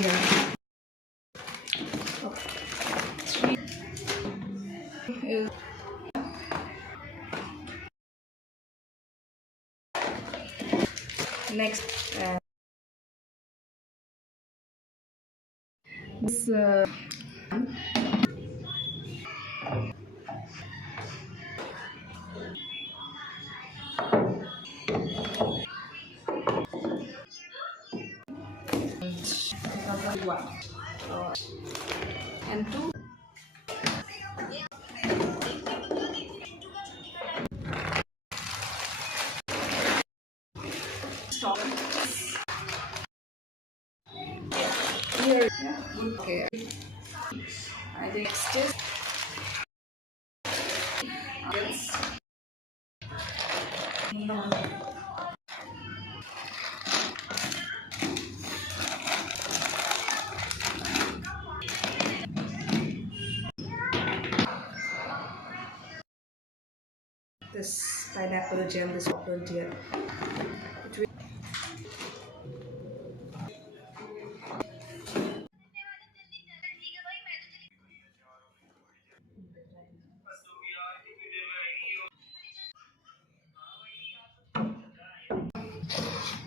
here. Three is next. This one and two. Stop here. Yeah. Okay. I think next is yes. No. This pineapple jam, this apple jam. It will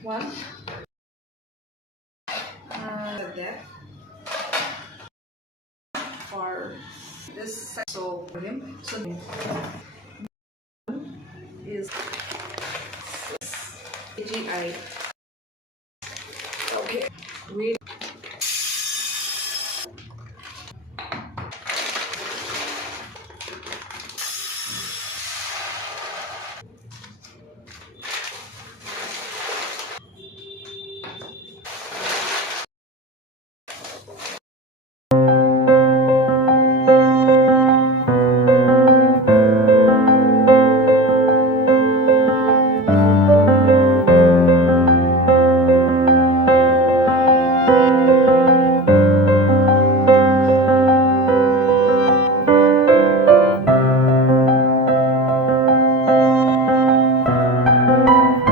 one like that for this. So for him, so is AGI.